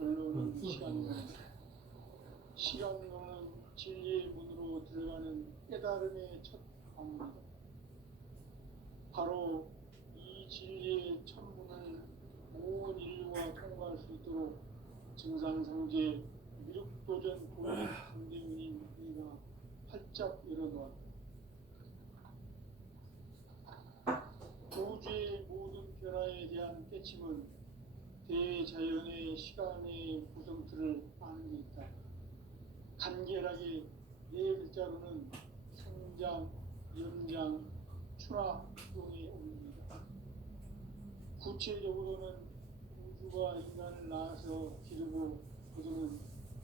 결론은 시간론입니다. 시간론은 진리의 문으로 들어가는 깨달음의 첫 방문입니다. 바로 이 진리의 첫 문을 온 인류가 통과할 수 있도록 증산상제 미륵도전 고인 강대문인 이가 활짝 열어놓았다. 우주의 모든 변화에 대한 깨침은 대자연의 시간의 구성틀을 아는 데 있다. 간결하게 네 글자로는 성장, 연장, 출화, 이동에 옮깁니다. 구체적으로는 우주가 인간을 낳아서 기르고 거두는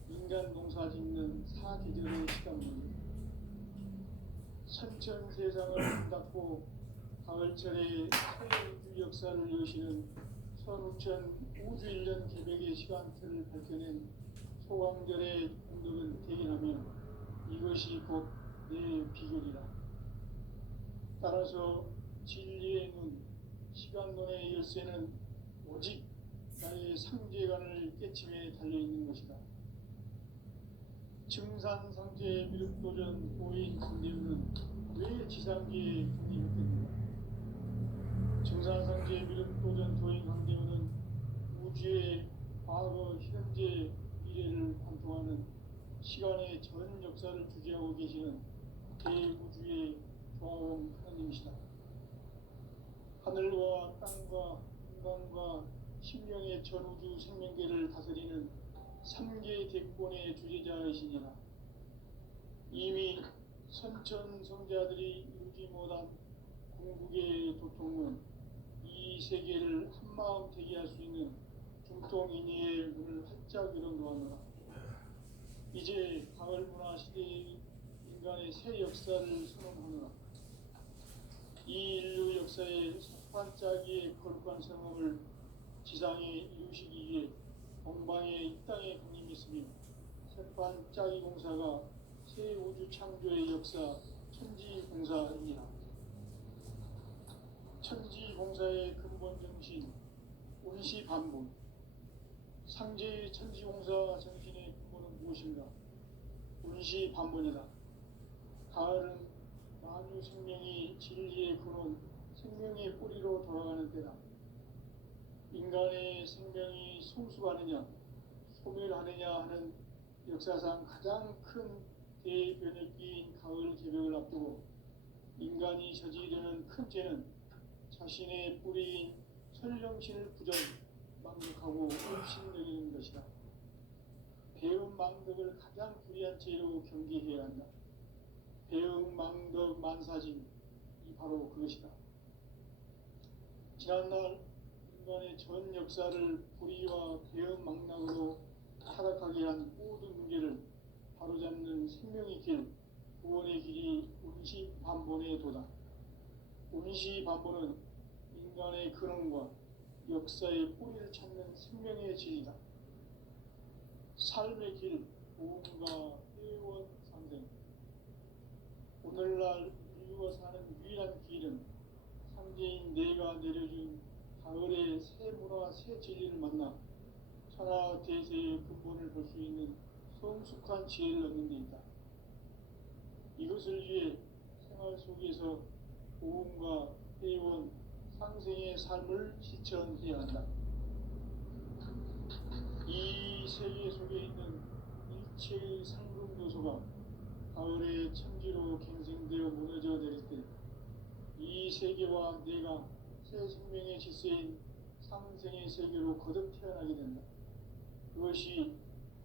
인간 농사 짓는 사계절의 시간입니다. 선천 세상을 닫고 가을철에 새 우주 역사를 여시는 선우천 우주 1년 개백의 시간틀을 밝혀낸 소강절의 공덕은 대견하며 이것이 곧 내 비결이라. 따라서 진리의 눈, 시간론의 열쇠는 오직 나의 상제관을 깨침에 달려있는 것이다. 증산상제의 미륵도전 고인 강대문은 왜 지상계에 독립했겠는가? 증산상제의 미륵도전 도인 강대문은 우주의 과거, 현재, 미래를 관통하는 시간의 전 역사를 주재하고 계시는 대우주의 조화원 하나님이시다. 하늘과 땅과 인간과 신명의 전우주 생명계를 다스리는 3개 대권의 주제자이시니라. 이미 선천성자들이 이루지 못한 궁극의 도통은 이 세계를 한마음 되게 할 수 있는 중통인의의 문을 활짝 열어놓았노라. 이제 가을 문화 시대의 인간의 새 역사를 선언하노라. 이 인류 역사의 석반짜기의 거룩한 성험을 지상에 이루시기 위해 동방의 이 땅에 군림했으며 석반짜기 공사가 새 우주 창조의 역사 천지공사이니라. 천지공사의 근본 정신 운시반본. 상제의 천지공사 정신의 근본은 무엇인가? 운시반본이다. 가을은 만유 생명이 진리의 근원, 생명의 뿌리로 돌아가는 때다. 인간의 생명이 성숙하느냐, 소멸하느냐 하는 역사상 가장 큰 대변혁기인 가을 개벽을 앞두고 인간이 저지르는 큰 죄는 자신의 뿌리인 설령신을 부정, 망덕하고 음신여기는 것이다. 배음 망덕을 가장 불의한 죄로 경계해야 한다. 배음 망덕 만사진이 바로 그것이다. 지난날 인간의 전 역사를 불의와 배음 망락으로 타락하게 한 모든 문제를 바로잡는 생명의 길, 구원의 길이 운시반본의 도다. 운시반본은 인간의 근원과 역사의 뿌리를 찾는 생명의 질이다. 삶의 길, 보험과 회원 상생. 오늘날 인류가 사는 유일한 길은 상제인 내가 내려준 가을의 새 문화, 새 진리를 만나 천하 대세의 근본을 볼 수 있는 성숙한 지혜를 얻는 데 있다. 이것을 위해 생활 속에서 보험과 회원, 상생의 삶을 실천해야 한다. 이 세계 속에 있는 일체의 상금 요소가 가을의 천지로 갱생되어 무너져 내릴 때 이 세계와 내가 새 생명의 질서인 상생의 세계로 거듭 태어나게 된다. 그것이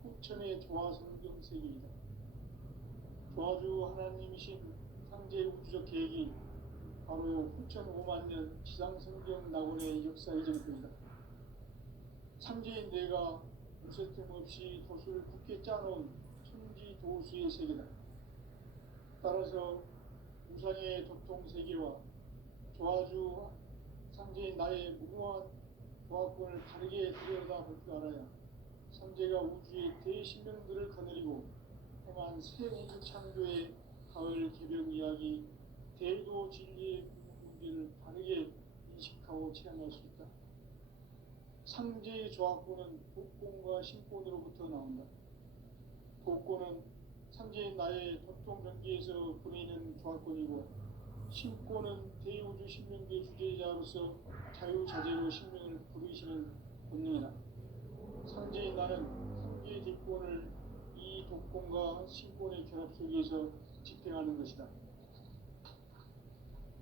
후천의 조화성경 세계이다. 조화주 하나님이신 상제 우주적 계획이 바로 후천 5만 년 지상성경 낙원의 역사 이전입니다. 상제인 내가 무쇠틈 없이 도수를 굳게 짜놓은 천지도수의 세계다. 따라서 우상의 도통세계와 조화주 상제인 나의 무모한 조화권을 다르게 들여다볼 줄 알아야 상제가 우주의 대신명들을 거느리고 행한 새 우주 창조의 가을 개벽 이야기, 대도 진리의 문제를 다르게 인식하고 체험할 수 있다. 상제의 조합구는 복권과 신권으로부터 나온다. 복권은 상제의 나의 도통경기에서 부리는 조합권이고, 신권은 대우주 신명계 주제자로서 자유자재로 신명을 부르시는 본능이다. 상제의 나는 상제의 뒷권을 이 독권과 신권의 결합 속에서 집행하는 것이다.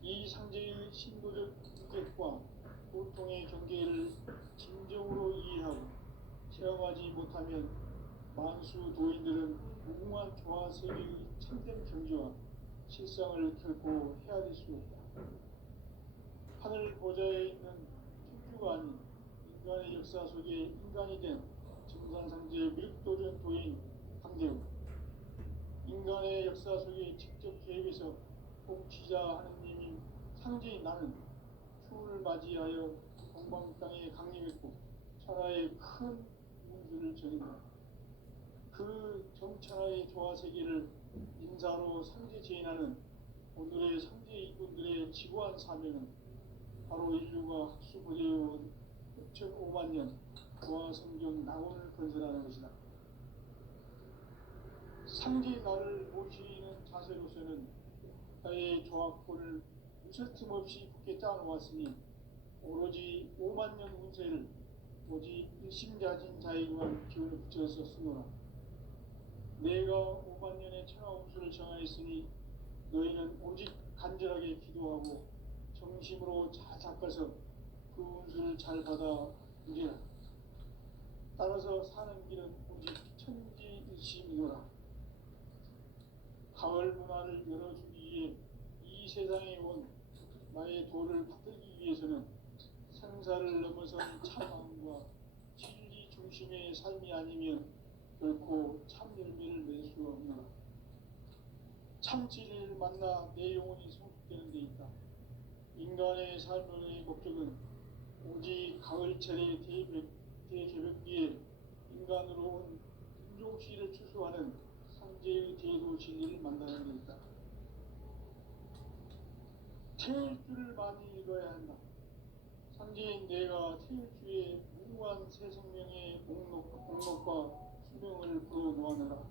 이 상제의 신도적 인격과 보통의 경계를 진정으로 이해하고 체험하지 못하면 만수 도인들은 무궁한 조화 세계의 참된 경지와 실상을 결코 헤아릴 수 없다. 하늘 보좌에 있는 천주가 아닌 인간의 역사 속에 인간이 된 증산상제의 미륵도전 도인 황대우, 인간의 역사 속에 직접 개입해서 통치자 하느님인 상제인 나는 추운을 맞이하여 동방 땅에 강림했고 천하의 큰 운수를 전한다. 그 정천하의 조화 세계를 인사로 상제 제인하는 오늘의 상제 이군들의 지구한 사명은 바로 인류가 학수부대해온 6,500만 년 조화 성경 낙원을 건설하는 것이다. 상제 나를 모시는 자세로서는 나의 조합권을 무설틈 없이 굳게 짜놓았으니 오로지 5만 년 운세를 오직 일심자진 자에게만 기운을 붙여서 쓰노라. 내가 5만 년의 천하 운수를 정하였으니 너희는 오직 간절하게 기도하고 정심으로 잘 닦아서 그 운수를 잘 받아 누리라. 따라서 사는 길은 오직 천지일심이노라. 가을 문화를 열어주기 위해 이 세상에 온 나의 도를 받들기 위해서는 생사를 넘어선 참마음과 진리 중심의 삶이 아니면 결코 참 열매를 낼 수 없노라. 참 진리를 만나 내 영혼이 성숙되는 데 있다. 인간의 삶의 목적은 오직 가을철의 대개벽기에 인간으로 온 인종시를 추수하는 상제의 대도 진리를 만나는 데 있다. 태일주를 많이 읽어야 한다. 상제인 내가 태일주의 무궁한 새 생명의 목록과 수명을 불어놓았느라.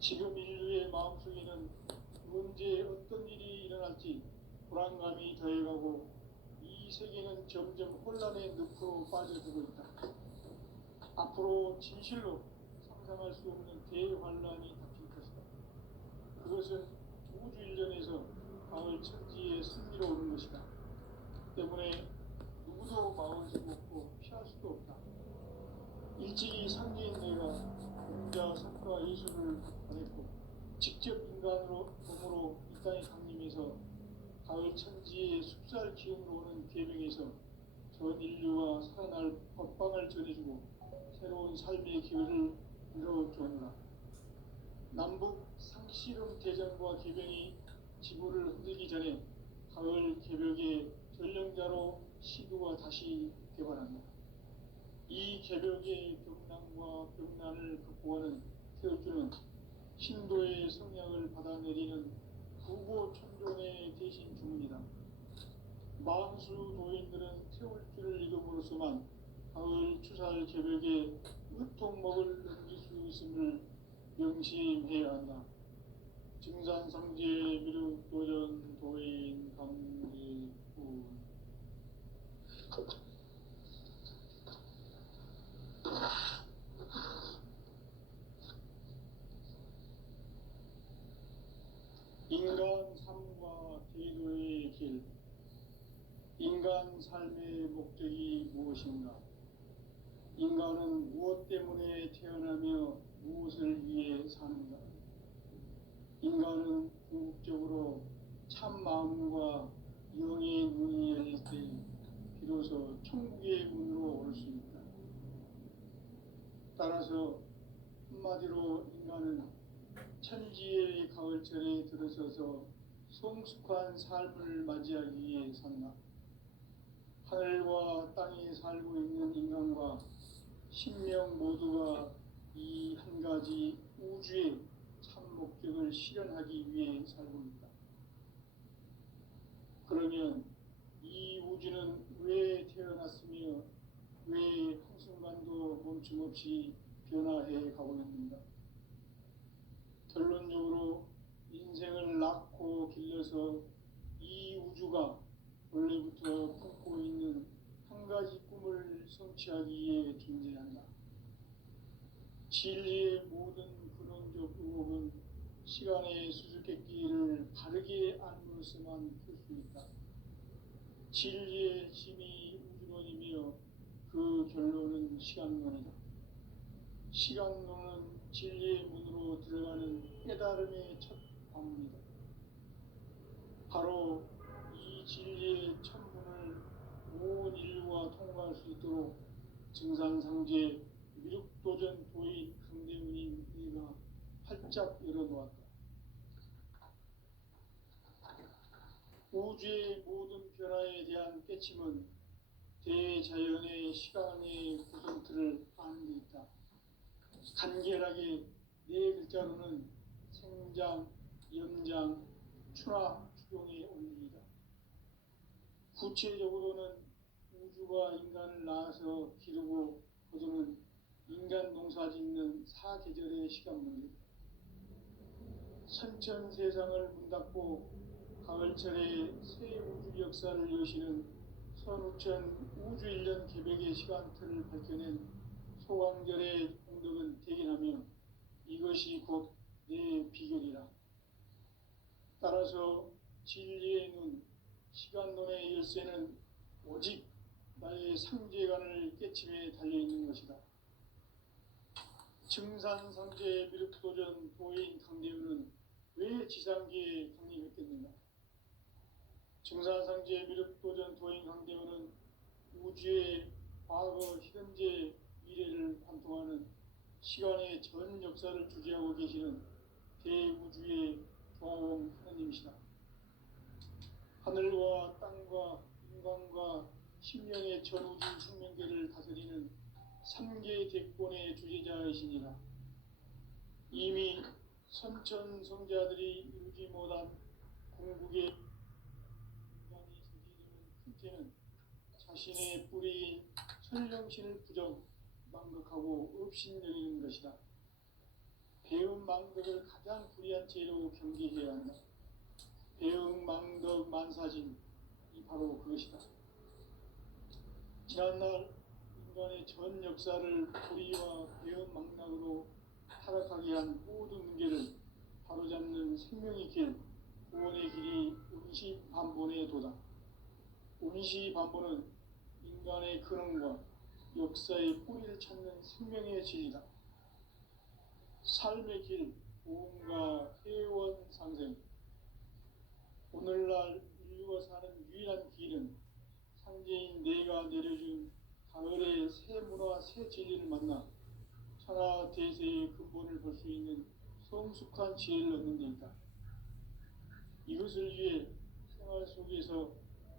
지금 인류의 마음속에는 언제 어떤 일이 일어날지 불안감이 더해가고 이 세계는 점점 혼란의 늪으로 빠져들고 있다. 앞으로 진실로 상상할 수 없는 대환란이 닥칠 것이다. 그것은 우주 일전에서 가을 천지에 승리로 오는 것이다. 때문에 누구도 막을 수도 없고 피할 수도 없다. 일찍이 상제인 내가 공자, 성과, 예수를 보냈고 직접 인간으로 몸으로 이 땅에 강림해서 가을 천지의 숲살 기운으로 오는 계명에서 전 인류와 살아날 법방을 전해주고 새로운 삶의 기회를 열어주었노라. 남북 상씨름 대전과 개병이 지구를 흔들기 전에 가을 개벽의 전령자로 시도가 다시 개발한다. 이 개벽의 병난과 병난을 극복하는 태울주는 신도의 성향을 받아내리는 구고천존의 대신 주문이다. 만수 도인들은 태울주를 읽음으로써만 가을 추살 개벽에 으통먹을 넘길 수 있음을 명심해야 한다. 증산상제 미륵도전 도인 강제군. 인간 삶과 대도의 길. 인간 삶의 목적이 무엇인가? 인간은 무엇 때문에 태어나며 무엇을 위해 사는가? 인간은 궁극적으로 참 마음과 영의 문이 열릴 때 비로소 천국의 문으로 올 수 있다. 따라서 한마디로 인간은 천지의 가을철에 들어서서 성숙한 삶을 맞이하기 위해 산다. 하늘과 땅에 살고 있는 인간과 신명 모두가 이 한 가지 우주의 참 목적을 실현하기 위해 살고 있다. 그러면 이 우주는 왜 태어났으며 왜 한순간도 멈춤없이 변화해 가고 있는가? 결론적으로 인생을 낳고 길러서 이 우주가 원래부터 품고 있는 한 가지 꿈을 성취하기 위해 존재한다. 진리의 모든 근원적 의혹은 시간의 수수께끼를 바르게 알므로서만 풀 수 있다. 진리의 힘이 우주론이며 그 결론은 시간론이다. 시간론은 진리의 문으로 들어가는 깨달음의 첫 관문이다. 바로 이 진리의 첫 문을 온 인류가 통과할 수 있도록 증산상제 미륵도전 도인 강대문인 네가 활짝 열어놓았다. 우주의 모든 변화에 대한 깨침은 대자연의 시간의 구성틀을 아는 데 있다. 간결하게 네 글자로는 생장, 연장, 추나 추동의 원리이다. 구체적으로는 우주가 인간을 낳아서 기르고 거두는 인간 농사 짓는 사계절의 시간 문제, 선천 세상을 문닫고 가을철에 새 우주 역사를 여시는 선우천 우주 1년 개백의 시간틀을 밝혀낸 소강절의 공덕은 대견하며 이것이 곧 내 비결이라. 따라서 진리의 눈, 시간론의 열쇠는 오직 나의 상제관을 깨침에 달려있는 것이다. 증산상제 미륵도전 도인 강대우는 왜 지상계에 강림했겠는가? 증산상제 미륵도전 도인 강대우는 우주의 과거, 현재, 미래를 관통하는 시간의 전 역사를 주재하고 계시는 대우주의 조화원 하나님이시다. 하늘과 땅과 인간과 신명의 전우주 생명계를 다스리는 3개 대권의 주제자이시니라. 이미 선천성자들이 이루지 못한 궁극의 인간이 저지르는 큰 죄는 자신의 뿌리인 설령신을 부정, 망극하고 업신여기는 것이다. 배움 망덕을 가장 불의한 죄로 경계해야 한다. 배움 망덕 만사진, 이 바로 그것이다. 지난날 인간의 전 역사를 불의와 배움 망락으로 타락하게 한 모든 문제를 바로잡는 생명의 길, 구원의 길이 운시반본의 도다. 운시반본은 인간의 근원과 역사의 뿌리를 찾는 생명의 진리다. 삶의 길, 보험과 회원 상생. 오늘날 인류가 사는 유일한 길은 상제인 내가 내려준 가을의 새 문화, 새 진리를 만나 천하 대세의 근본을 볼 수 있는 성숙한 지혜를 얻는 데 있다. 이것을 위해 생활 속에서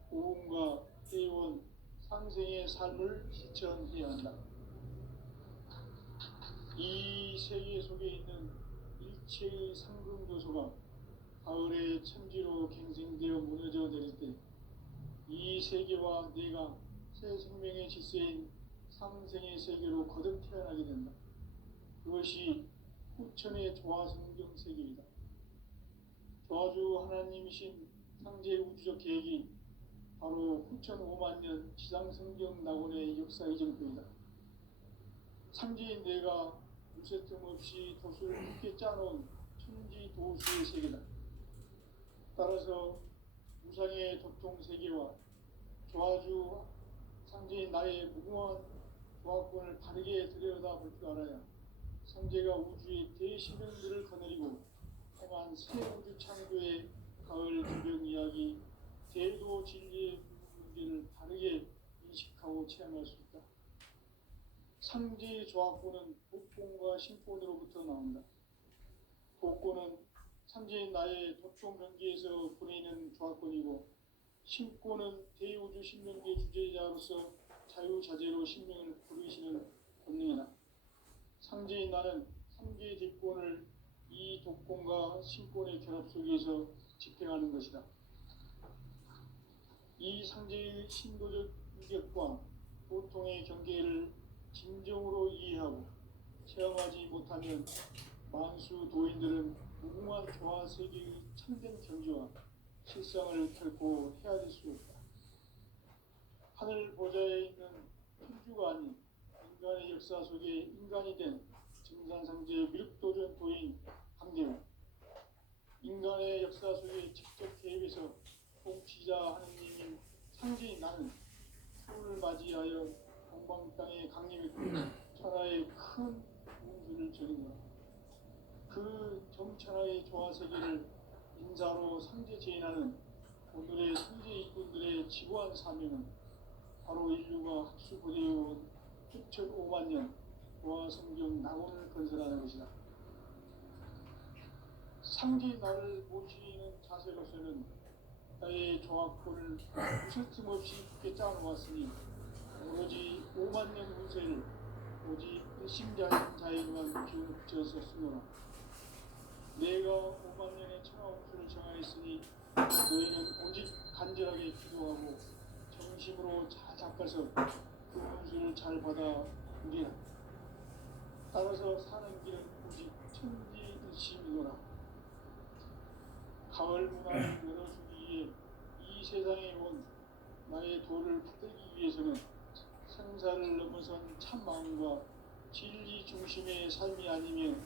보험과 회원, 상생의 삶을 실천해야 한다. 이 세계 속에 있는 일체의 상금도서가 가을의 천지로 갱생되어 무너져 내릴 때 이 세계와 내가 새 생명의 질서인 상생의 세계로 거듭 태어나게 된다. 그것이 후천의 조화성경 세계이다. 조화주 하나님이신 상제 우주적 계획이 바로 후천 5만 년 지상성경 낙원의 역사 이정표이다. 상제인 내가 무쇠뜸 없이 도수를 깊게 짜놓은 천지 도수의 세계다. 따라서 우상의 도통 세계와 조화주 상제인 나의 무궁한 조화권을 바르게 들여다볼 줄 알아야 상제가 우주의 대시명들을 거느리고 행한 새 우주 창조의 가을 기병 이야기, 대도 진리의 문제를 바르게 인식하고 체험할 수 있다. 상제의 조화권은 독본과 신본으로부터 나온다. 독본은 상제인 나의 도통 경계에서 보내는 조화권이고, 신권은 대우주 신명계 주제자로서 자유자재로 신명을 부르시는 본능이다. 상제인 나는 3개의 대권을 이 독권과 신권의 결합 속에서 집행하는 것이다. 이 상제의 신도적 인격과 고통의 경계를 진정으로 이해하고 체험하지 못하면 만수 도인들은 무궁한 조화 세계의 참된 경지와 실상을 결코 헤아릴 수 없다. 하늘 보좌에 있는 천주가 아닌 인간의 역사 속에 인간이 된 증산상제 미륵도전 도인 강대우, 인간의 역사 속에 직접 개입해서 통치자 하느님인 상제인 나는 추운을 맞이하여 동방 땅에 강림했고 천하의 큰 운수를 전했노라. 그 정천하의 조화 세계를 인사로 상제 제인하는 오늘의 상제 일꾼들의 지고한 사명은 바로 인류가 학수고대해온 6,500만 년 조화 성경 낙원을 건설하는 것이다. 상제 나를 모시는 자세로서는 나의 조합권을 무슨 없이 굳게 짜놓았으니 오로지 5만 년 운세를 오직 일심자인 자에게만 기울여서 쓰노라. 내가 5만 년의 천하운수를 정하였으니 너희는 오직 간절하게 기도하고 정심으로 잘 닦아서 그 운수를 잘 받아 누리라. 따라서 사는 길은 오직 천지일심이노라. 가을 문화를 열어주기 위해 이 세상에 온 나의 도를 받들기 위해서는 생사를 넘어선 참 마음과 진리 중심의 삶이 아니면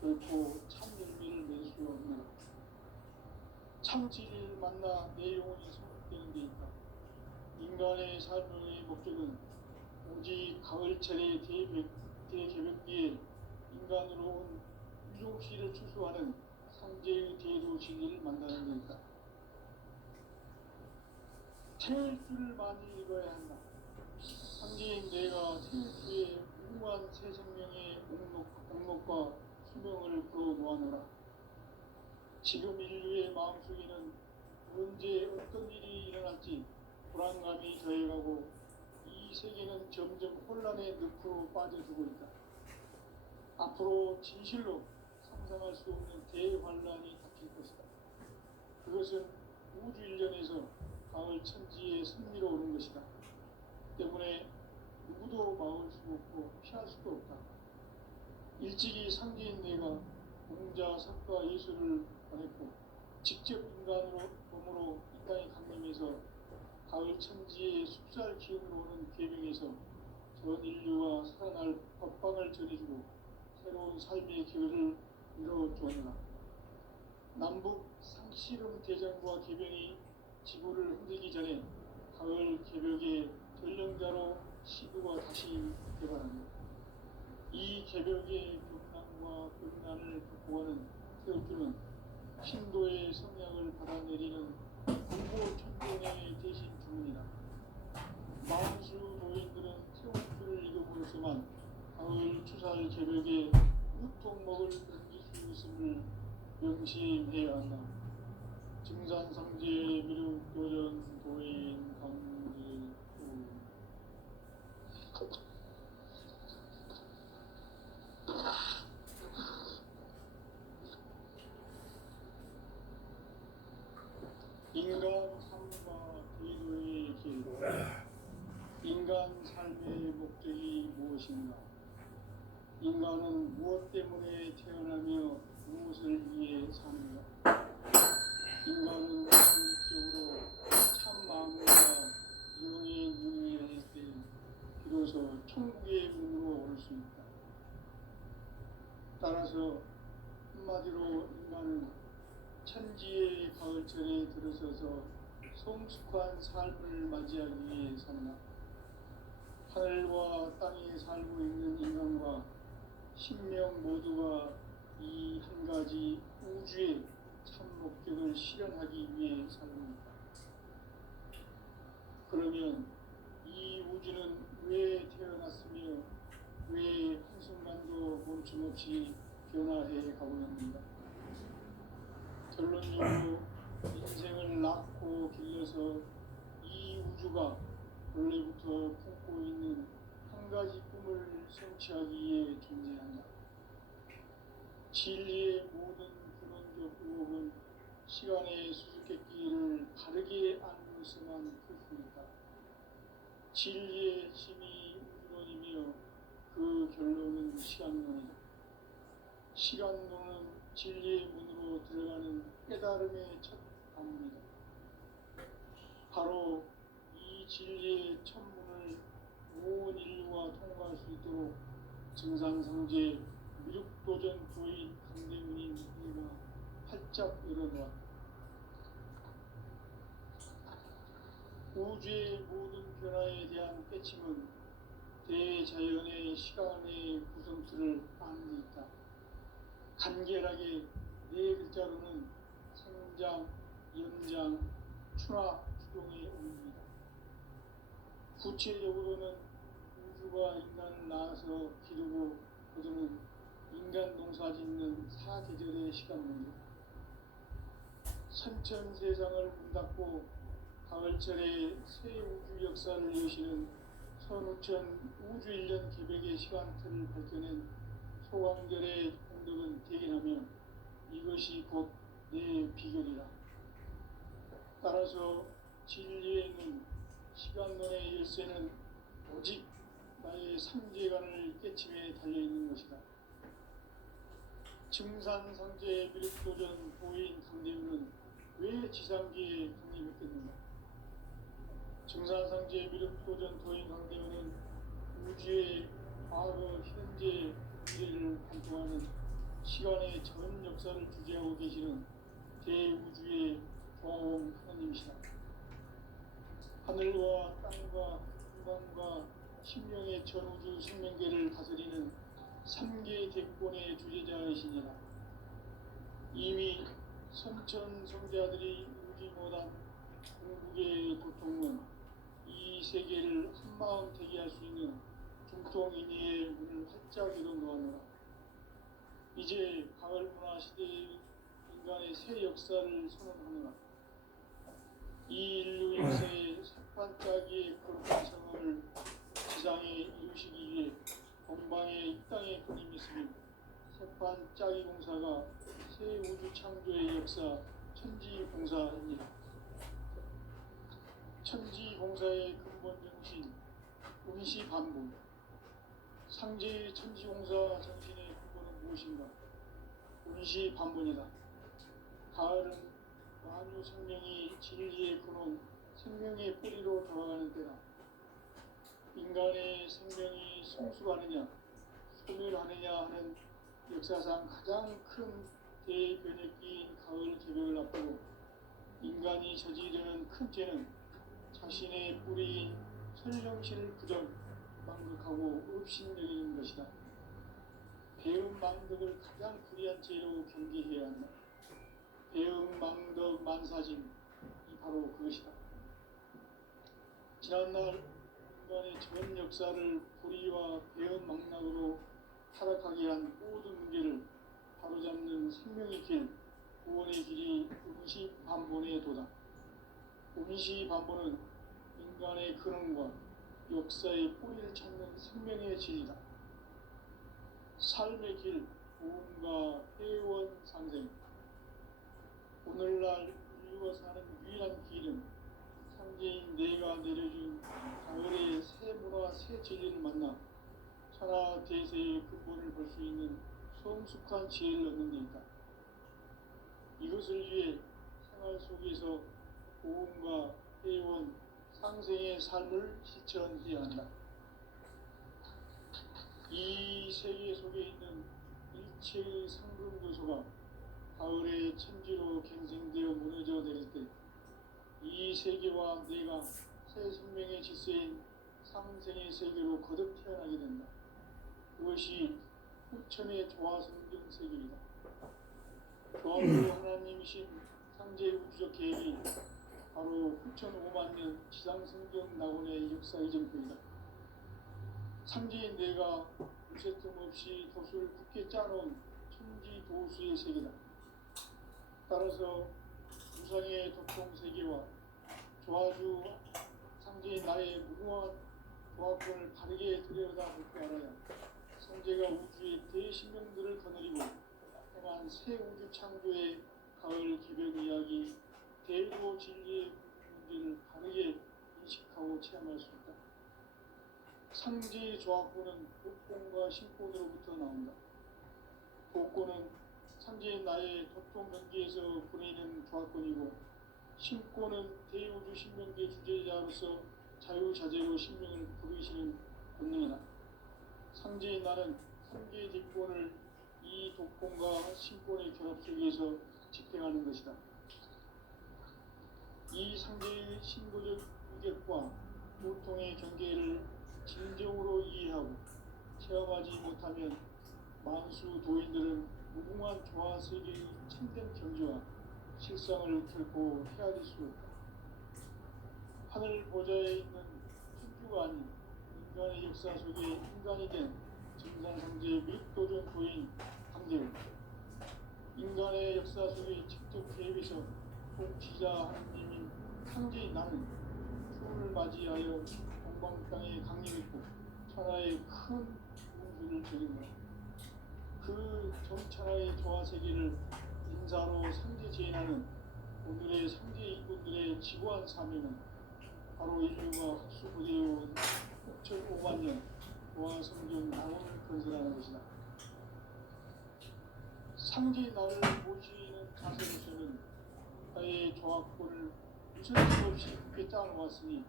결코 참 열매를 낼 수 없노라. 참 진리를 만나 내 영혼이 소속되는 데 있다. 인간의 삶의 목적은 오직 가을철의 대개벽기에 인간으로 온 유종씨를 추수하는 상제의 대도 진리를 만나는 데 있다. 태일주를 많이 읽어야 한다. 상제인 내가 태일주의 무궁한 새 생명의 목록과 수명을 풀어놓아노라. 지금 인류의 마음속에는 언제 어떤 일이 일어날지 불안감이 더해가고 이 세계는 점점 혼란의 늪으로 빠져들고 있다. 앞으로 진실로 상상할 수 없는 대환란이 닥칠 것이다. 그것은 우주 일련에서 가을 천지에 승리로 오는 것이다. 때문에 누구도 막을 수 없고 피할 수도 없다. 일찍이 상제인 내가 공자, 석가, 예수를 보냈고 직접 인간으로 몸으로 이 땅에 강림해서 가을 천지의 숲살 기운으로 오는 계명에서 전 인류가 살아날 법방을 전해주고 새로운 삶의 기회를 이뤄주었노라. 남북 상씨름 대전과 개병이 지구를 흔들기 전에 가을 개벽의 전령자로 시구가 다시 개발합니다. 이 개벽의 격난과 극난을 극복하는 태엽주는 신도의 성향을 받아내리는 공보 천공의 대신 주문이다. 마음수 도인들은 태엽주를 이겨보고서만 가을 추살 개벽에 무통목을 넘길 수 있음을 명심해야 한다. 증산상제 미륵도전 도인 강제우. 인간 삶과 기도의 길. 인간 삶의 목적이 무엇인가? 인간은 무엇 때문에 태어나며 무엇을 위해 사는가? 인간은 궁극적으로 참 마음과 영의 눈이 열릴 때 비로소 천국의 문으로 올 수 있다. 따라서 한마디로 인간은 천지의 가을철에 들어서서 성숙한 삶을 맞이하기 위해 산다. 하늘과 땅에 살고 있는 인간과 신명 모두가 이 한 가지 우주의 참 목적을 실현하기 위해 삽니다. 그러면 이 우주는 왜 태어났으며 왜 한순간도 멈춤없이 변화해 가고 있는가? 결론적으로 인생을 낳고 길러서 이 우주가 원래부터 품고 있는 한 가지 꿈을 성취하기 위해 존재한다. 진리의 모든 근원적 의혹은 시간의 수수께끼를 바르게 알고서만 풀 수 있다. 진리의 힘이 우주론이며 그 결론은 시간론이다. 시간론은 진리의 문으로 들어가는 깨달음의 첫 관문이다. 바로 이 진리의 첫 문을 온 인류가 통과할 수 있도록 증산상제 미륵도전 도인 강대문인 이가 활짝 열어놓았다. 우주의 모든 변화에 대한 깨침은 대자연의 시간의 구성틀을 아는 데 있다. 간결하게 네 글자로는 생장, 연장, 추나 추동의 의미입니다. 구체적으로는 우주가 인간을 낳아서 기르고 거두는 인간 농사 짓는 사계절의 시간입니다. 선천세상을 문 닫고 가을철에 새 우주 역사를 여시는 선우천 우주 1년 개백의 시간틀을 밝혀낸 소광절의 공덕은 대견하며 이것이 곧 내 비결이라. 따라서 진리의 눈, 시간론의 열쇠는 오직 나의 삼재간을 깨침에 달려있는 것이다. 증산상제 미륵도전 도인 강대문은 왜 지상기에 강림했겠는가? 증산상제 미륵도전 도인 강대문은 우주의 과거, 현재, 미래를 관통하는 시간의 전 역사를 주재하고 계시는 대우주의 조화홍 하나님이시다. 하늘과 땅과 공간과 신명의 전우주 생명계를 다스리는 3개 대권의 주제자이시니라. 이미 선천 성자들이 누리지 못한 궁극의 고통은 이 세계를 한마음 되게 할 수 있는 중통인의의 문을 활짝 열어놓았노라. 이제 가을 문화 시대의 인간의 새 역사를 선언하노라. 이 인류 역사의 색반짝이의 거룩한 성험을 지상에 이루시기 위해 동방의 이 땅에 그림이 있으며 색반짝이 공사가 새 우주 창조의 역사 천지공사입니다. 천지공사의 근본 정신 운시반복. 상제의 천지공사 정신의 근본은 무엇인가? 운시반복이다. 가을은 만유 생명이 진리의 근원, 생명의 뿌리로 돌아가는 때다. 인간의 생명이 성숙하느냐, 소멸하느냐 하는 역사상 가장 큰 대변혁기인 가을 개벽을 앞두고 인간이 저지르는 큰 죄는 자신의 뿌리인 설령실을 부정, 망극하고 업신여기는 것이다. 배음 망덕을 가장 불의한 죄로 경계해야 한다. 배음 망덕 만사진, 이 바로 그것이다. 지난날 인간의 전 역사를 불의와 배음 망락으로 타락하게 한 모든 문제를 바로잡는 생명의 길, 구원의 길이 운시반본의 도다. 운시반본은 인간의 근원과 역사의 뿌리를 찾는 생명의 진리다. 삶의 길, 구원과 회원 상생. 오늘날 인류가 사는 유일한 길은 상제인 내가 내려준 가을의 새 문화, 새 진리를 만나 천하 대세의 근본을 볼 수 있는 성숙한 지혜를 얻는 데 있다. 이것을 위해 생활 속에서 고음과 회원, 상생의 삶을 실천해야 한다. 이 세계 속에 있는 일체의 상금 요소가 가을의 천지로 갱생되어 무너져 내릴 때 이 세계와 내가 새 생명의 질서인 상생의 세계로 거듭 태어나게 된다. 그것이 후천의 조화성경 세계이다. 조화주 하나님이신 상제 우주적 계획이 바로 후천 5만 년 지상성경 낙원의 역사 이정표이다. 상제인 내가 무쇠 틈 없이 도수를 굳게 짜놓은 천지 도수의 세계다. 따라서 우상의 도통 세계와 조화주 상제인 나의 무궁한 조화권을 바르게 들여다볼 줄 알아야 상제가 우주의 대신명들을 거느리고 행한 새 우주 창조의 가을 기별 이야기, 대로 진리의 문제를 바르게 인식하고 체험할 수 있다. 상제의 조합권은 독권과 신권으로부터 나온다. 독권은 상제의 나의 도통 경계에서 보내는 조합권이고, 신권은 대우주 신명계 주제자로서 자유자재로 신명을 부르시는 권능이다. 상제의 나는 상계의 뒷권을 이 독권과 신권의 결합 속에서 집행하는 것이다. 이 상제의 신고적 유격과 보통의 경계를 진정으로 이해하고 체험하지 못하면 만수 도인들은 무궁한 조화 세계의 참된 경지와 실상을 결코 헤아릴 수 없다. 하늘 보좌에 있는 천주가 아닌 인간의 역사 속에 인간이 된 정산상제 및도전 도인 강대우, 인간의 역사 속에 직접 개입해서 통치자 하느님인 상제인 나는 추운을 맞이하여 동방 땅에 강림했고 천하의 큰 운수를 저긴 것. 그 정천하의 조화 세계를 인사로 상제 제인하는 오늘의 상제 이분들의 지구한 사명은 바로 인류가 흡수부대해온 6,500만 년 조화 성경 낙원을 건설하는 것이다. 상제 나를 모시는 자세로서는 나의 조합권을 유설수 없이 굳게 짜놓았으니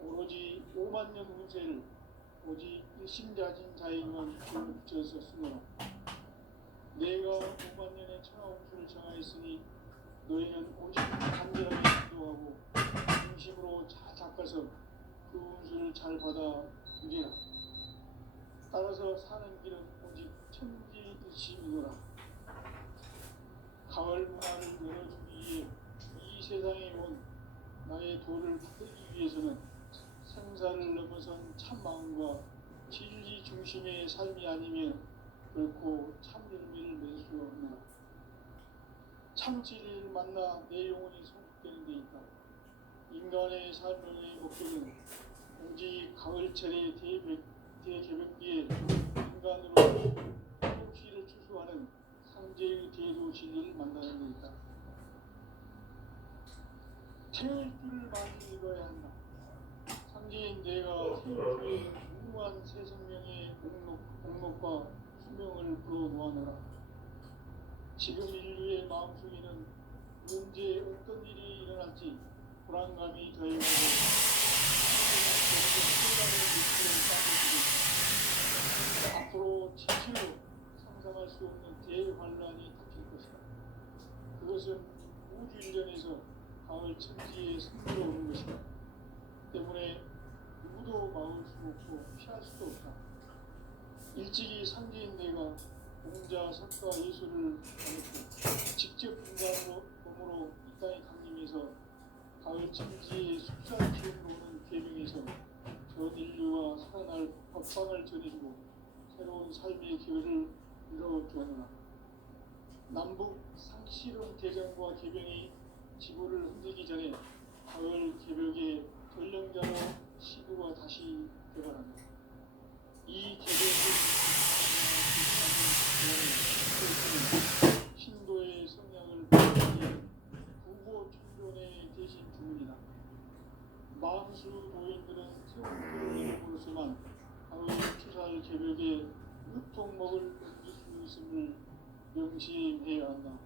오로지 5만 년 운세를 오직 일심자진 자에게만 붙여서 쓰노라. 내가 5만 년의 천하 운수를 정하였으니 너희는 오직 간절하게 기도하고 중심으로 잘 닦아서 그 운수를 잘 받아 누리라. 따라서 사는 길은 오직 천지일심이노라. 가을 문화를 열어주기 위해 이 세상에 온 나의 도를 받기 위해서는 생사를 넘어선 참마음과 진리 중심의 삶이 아니면 결코 참 열매를 낼 수 없노라. 참 진리를 만나 내 영혼이 성숙되는 데 있다. 인간의 삶의 목적은 오직 가을철의 대개벽기에 인간으로 성취를 추수하는 상제의 대도 진리를 만나는 데 있다. 태울 줄을 많이 읽어야 한다. 상제인 내가 태울주의 무궁한 새 생명의 목록과 수명을 불어놓아노라. 지금 인류의 마음속에는 언제 어떤 일이 일어날지 불안감이 더해가고 앞으로 진실로 상상할 수 없는 대환란이 닥칠 것이다. 그것은 우주 일전에서 가을 천지에 선물로 오는 것이다. 때문에 누구도 막을 수 없고 피할 수도 없다. 일찍이 상제인 내가 공자, 석가, 예술을 가르쳐 직접 인간으로 몸으로 이 땅에 강림해서 가을 천지의 숲살 기운으로 오는 계명에서 전 인류가 살아날 법방을 전해주고 새로운 삶의 기회를 이뤄주었노라. 남북 상실험 대전과 개병이 지구를 흔들기 전에 가을 개벽의 전령자로 시구가 다시 개발한다. 이 개벽은 신도의 성향을 보여주는 구고 천존의 대신 주문이다. 만수 도인들은 태운표를 이름으로서만 가을 추살 개벽에 유통목을 옮길 수 있음을 명심해야 한다.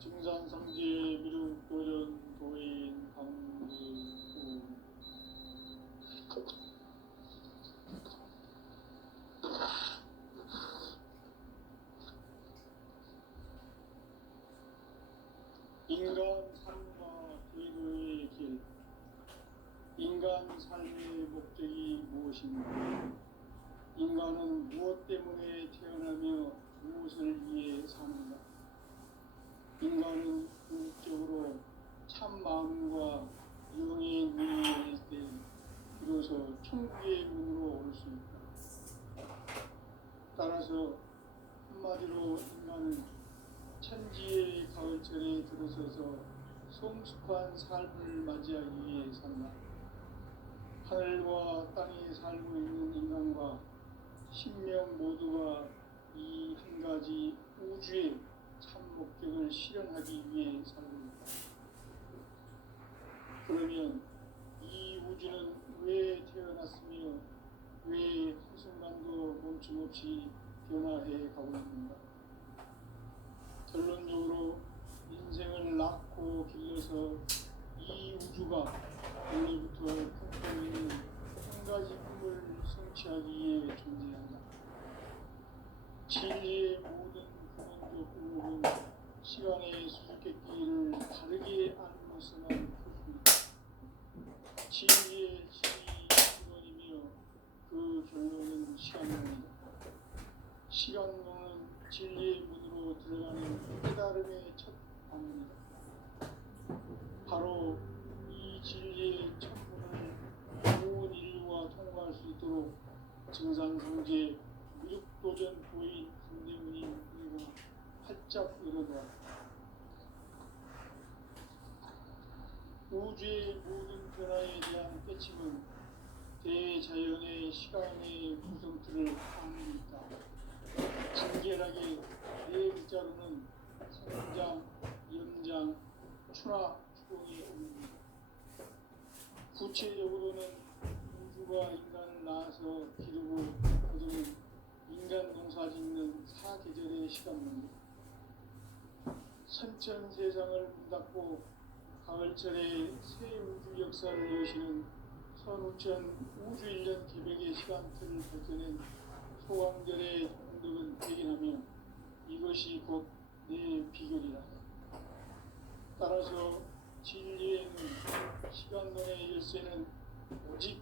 증산상제 미륵도전 도인 강대우. 인간 삶과 기도의 길. 인간 삶의 목적이 무엇인가? 인간은 무엇 때문에 태어나며 무엇을 위해 사는가? 인간은 궁극적으로 참 마음과 영의 눈이 열릴 때 비로소 천국의 문으로 올 수 있다. 따라서 한마디로 인간은 천지의 가을철에 들어서서 성숙한 삶을 맞이하기 위해 산다. 하늘과 땅에 살고 있는 인간과 신명 모두가 이 한 가지 우주의 참 목적을 실현하기 위해 살고 있다. 그러면 이 우주는 왜 태어났으며 왜 한순간도 멈춤없이 변화해 가고 있는가? 결론적으로 인생을 낳고 길러서 이 우주가 원래부터 품고 있는 한 가지 꿈을 성취하기 위해 존재한다. 진리의 모든 근원적 의혹은 시간의 수수께끼를 다르게 아는 것에만 그렇습니다. 진리의 진이 근원이며 그 결론은 시간론이다. 시간론은 진리의 문으로 들어가는 깨달음의 첫 방문이다. 바로 이 진리의 첫 문을 온 인류가 통과할 수 있도록 증산성제 무육도전 보인 강대문이 우리가 활짝 열어놓았다. 우주의 모든 변화에 대한 깨침은 대자연의 시간의 구성틀을 아는 있다. 간결하게 네 글자로는 성장, 연장, 추나, 추동이 옵니다. 구체적으로는 우주가 인간을 낳아서 기르고 거두는 인간 농사 짓는 사계절의 시간입니다. 선천 세상을 문 닫고 가을철에 새 우주 역사를 여시는 선우천 우주 1년 개백의 시간틀을 밝혀낸 소강절의 공덕은 대견하며 이것이 곧 내 비결이라. 따라서 진리에는 시간론의 열쇠는 오직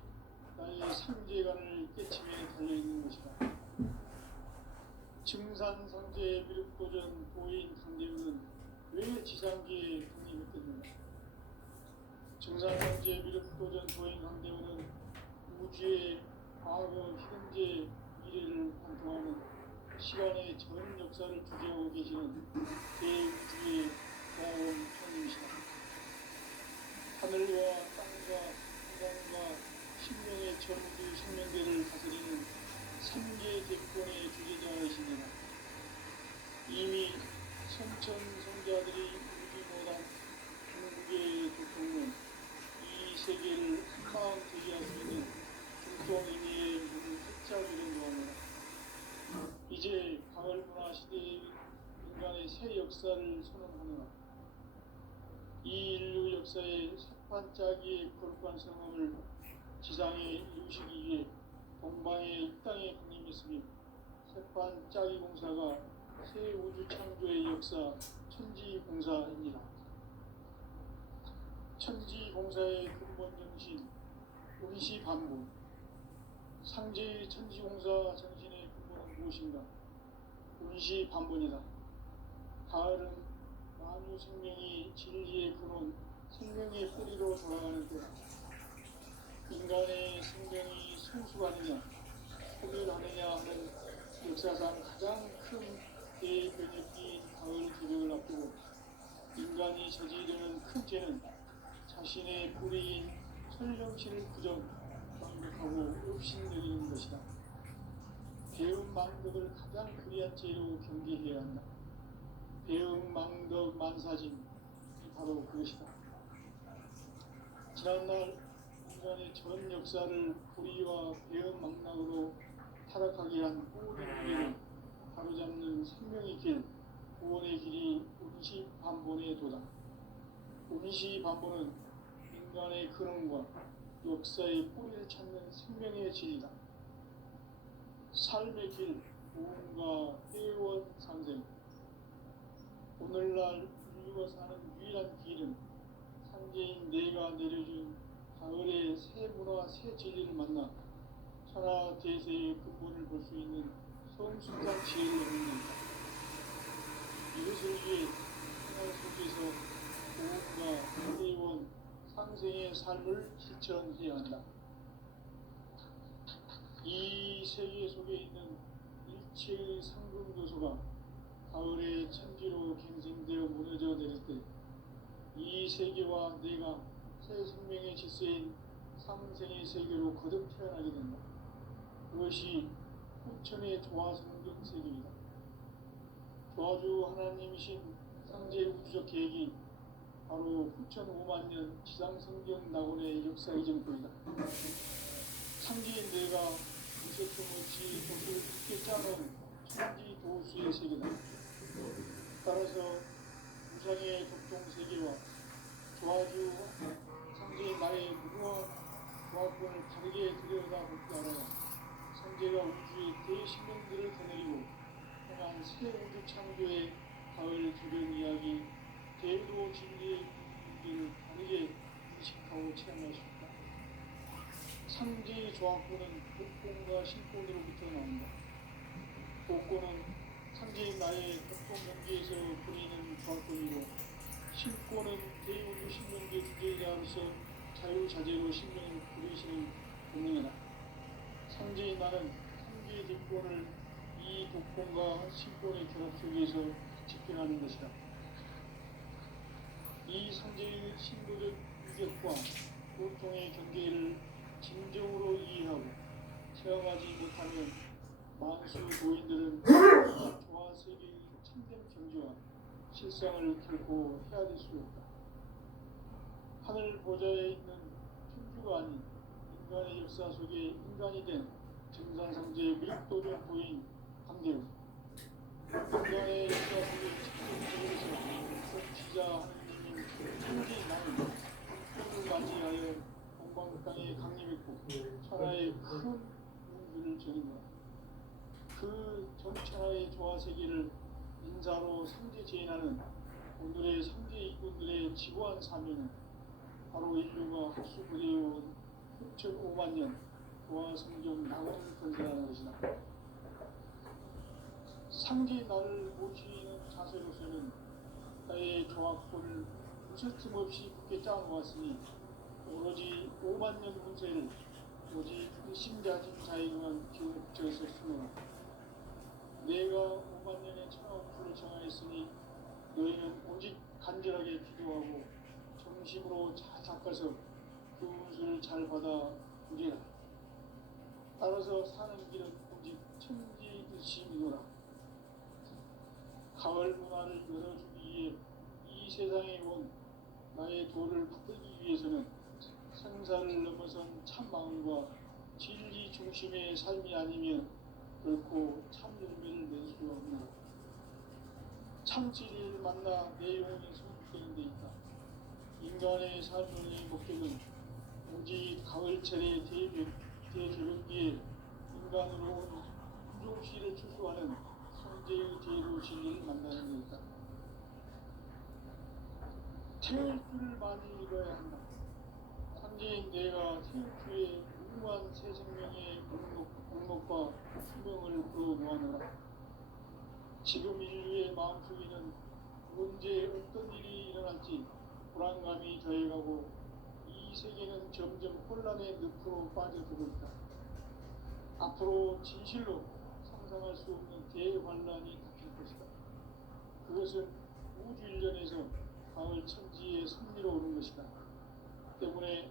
나의 상제관을 깨침에 달려있는 것이다. 증산상제의 미륵도전 보인 강대우는 왜 지상기에 강림했겠는가? 증산상제의 미륵도전 보인 강대우는 우주의 과거, 현재, 미래를 관통하는 시간의 전 역사를 주재하고 계시는 대우주의 고아원 손님이시다. 하늘과 땅과 인간과 신명의 전우주 생명대를 다스리는 삼계 대권의 주제자이시니라. 이미 선천 성자들이 우주보다 중국의 도통은 이 세계를 한마음 되게 할 수 있는 중동인의 문을 활짝 열어놓았노라. 이제 가을 문화 시대의 인간의 새 역사를 선언하노라. 이 인류 역사의 새판짜기의 거룩한 성함을 지상에 이루시기 위해 동방의 이 땅에 강림했으며 새판짜기 공사가 새 우주 창조의 역사 천지공사입니다. 천지공사의 근본 정신 운시반복. 상제의 천지공사 정신의 근본은 무엇인가? 운시반복이다. 가을은 만유 생명이 진리의 근원, 생명의 뿌리로 돌아가는 때다. 인간의 생명이 성숙하느냐, 소멸하느냐 하는 역사상 가장 큰 대변혁기인 가을 개벽을 앞두고 인간이 저지르는 큰 죄는 자신의 뿌리인 설령실을 부정, 망각하고 업신여기는 것이다. 배은망덕을 가장 불의한 죄로 경계해야 한다. 배은망덕 만사진이 바로 그것이다. 지난날 인간의 전 역사를 불의와 배은망락으로 타락하게 한 모든 문제를 바로잡는 생명의 길, 구원의 길이 운시반본의 도다. 운시반본은 인간의 근원과 역사의 뿌리를 찾는 생명의 진리다. 삶의 길, 구원과 회원 상생. 오늘날 인류가 사는 유일한 길은 상제인 내가 내려준 가을의 새 문화, 새 진리를 만나 천하 대세의 근본을 볼 수 있는 성숙한 지혜를 얻는 것이다. 이것을 위해 생활 속에서 구원과 회원, 상생의 삶을 실천해야 한다. 이 세계 속에 있는 일체의 상금도소가 가을의 천지로 갱생되어 무너져 내릴 때 이 세계와 내가 새 생명의 질서인 상생의 세계로 거듭 태어나게 된다. 그것이 후천의 조화성경 세계이다. 조화주 하나님이신 상제 우주적 계획이 바로 후천 5만 년 지상성경 낙원의 역사 이전권이다. 상제인 내가 무색점 없이 돛을 굳게 짜놓은 천지 도수의 세계다. 따라서 우상의 독종 세계와 조화주 상제의 나의 무궁한 조화권을 다르게 들여다볼 줄 알아야 상제가 우주의 대신령들을 거느리고 행한 새 우주 창조의 가을 주변 이야기, 대도 진리의 문제를 다르게 인식하고 체험할 수 있다. 상제의 조화권은 복권과 신권으로부터 나온다. 복권은 상제인 나의 독종 경계에서 부리는 조화권이고, 신권은 대우주 신명계 주제자로서 자유자재로 신명을 부리시는 본능이다. 상제인 나는 상제의 뒷권을 이 독권과 신권의 결합 속에서 집행하는 것이다. 이 상제의 신도적 유격과 고통의 경계를 진정으로 이해하고 체험하지 못하면 만수 도인들은 조화 세계의 참된 경지와 실상을 결코 헤아릴 수 없다. 하늘 보좌에 있는 천주가 아닌 인간의 역사 속에 인간이 된 정상상제의 무력도적 보인 강대우, 인간의 역사 속에 직접 지자 하느님인 천지 나는 천을 맞이하여 동방 땅에 강림했고 천하의 큰 운주를 전했노라. 그 전천하의 조화 세계를 인사로 상제 제인하는 오늘의 상제 이꾼들의 지고한 사명은 바로 인류가 헛수부려온 6,500만 년 조화 성경 낙원을 건설하는 것이다. 상제 나를 모시는 자세로서는 나의 조화권을 무쇠틈 없이 굳게 짜놓았으니 오로지 5만 년 운세를 오직 신자진 자에게만 기울여서 쓰노라. 내가 5만 년의 천하 운수를 정하였으니 너희는 오직 간절하게 기도하고 정심으로 잘 닦아서 그 운수를 잘 받아 누리라. 따라서 사는 길은 오직 천지일심이노라. 가을 문화를 열어주기 위해 이 세상에 온 나의 도를 받들기 위해서는 생사를 넘어선 참 마음과 진리 중심의 삶이 아니면 결코 참 열매를 낼 수 없노라. 참 진리를 만나 내 영혼이 성숙되는 데 있다. 인간의 삶의 목적은 오직 가을철의 대조변기에 인간으로 온 운종시를 추수하는 상제의 대로 진리를 만나는 데 있다. 태울 줄을 많이 읽어야 한다. 상제인 내가 태울 주의 무궁한 새 생명의 목록과 수명을 불어놓아노라. 지금 인류의 마음속에는 언제 어떤 일이 일어날지 불안감이 더해가고 이 세계는 점점 혼란의 늪으로 빠져들고 있다. 앞으로 진실로 상상할 수 없는 대환란이 닥칠 것이다. 그것은 우주 일련에서 가을 천지의 섭리로 오는 것이다. 때문에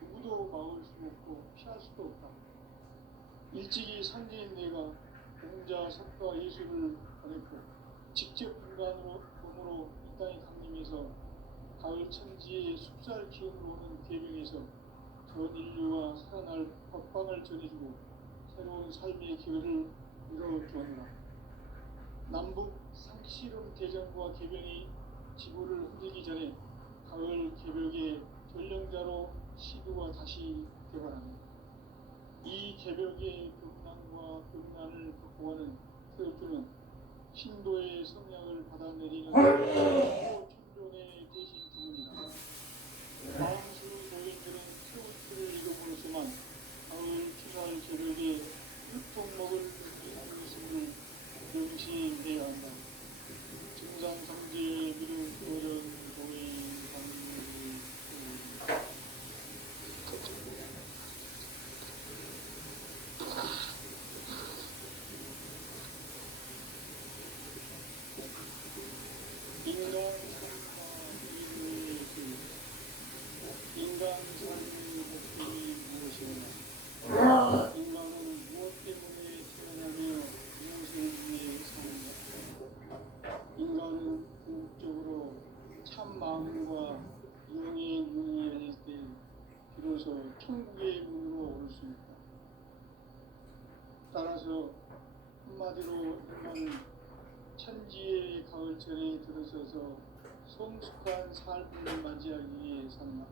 누구도 막을 수 없고 피할 수도 없다. 일찍이 상제인 내가 공자, 석가, 예수를 보냈고 직접 인간으로 몸으로 이 땅에 강림해서 가을 천지의 숲살 기운으로 오는 계명에서 전 인류가 살아날 법방을 전해주고 새로운 삶의 기회를 이뤄주었노라. 남북 상씨름 대전과 계명이 지구를 흔들기 전에 가을 개벽의 전령자로 시도가 다시 되어가는 이 개벽의 격난과 격난을 극복하는 태극주는 신도의 성향을 받아내리는 천존의 대신 주문이다. 마음수 도인들은 태극주를 읽어보면서만 가을 추살 개벽의 흙통먹을 느끼는 것을 명시해야 한다. 증상상제의 미륵 도전 도의 인간 삶의 목적이 무엇이냐? 인간은 무엇 때문에 태어나며 무엇을 위해 사는가? 인간은 궁극적으로 참 마음과 영의 눈이 열릴 때 비로소 천국의 문으로 올 수 있다. 한마디로 행하는 천지의 가을철에 들어서서 성숙한 삶을 맞이하기 위해 산다.